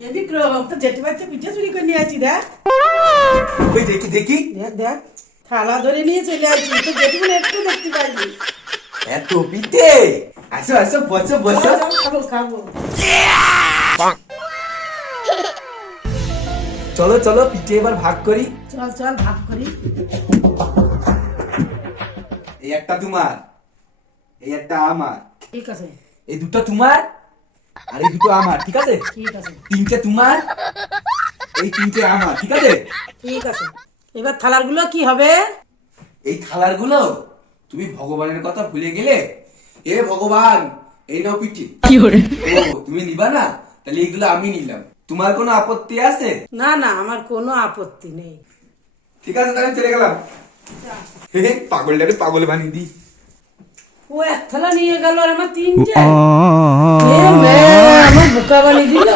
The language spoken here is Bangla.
বিক্রম তো জেঠি বাচ্চা পিঠে চুরি করে নিয়ে আছি দেখ। ওই দেখি দেখি। দেখ দেখ থালা ধরে নিয়ে চলে আসছি, তো জেঠি বলে একটু দেখতে পাইনি। এত পিঠে, আসো আসো বসো বসো। খাবো খাবো। চলো চলো পিঠে এবার ভাগ করি। চল চল ভাগ করি। এই একটা তোমার, এই একটা আমার, ঠিক আছে এই দুটো তোমার, আর এই দুটো আমার, ঠিক আছে? ঠিক আছে তিনটে তোমার, এই তিনটে আমার, ঠিক আছে? ঠিক আছে। এবার থালার গুলো কি হবে? এই থালার গুলো তুমি ভগবানের কথা ভুলে গেলে। এ ভগবান, এই নাও পিঠে। ও তুমি নিবা না, তাহলে এইগুলো আমি নিলাম। তোমার কোনো আপত্তি আছে? না না, আমার কোনো আপত্তি নেই। ঠিক আছে, তাহলে চলে গেলাম। হে পাগলটারে পাগল বানিয়ে দি। ও এক থালা নিয়ে গেল আর আমার তিনটে। আমার বোকা বানিয়ে দিল।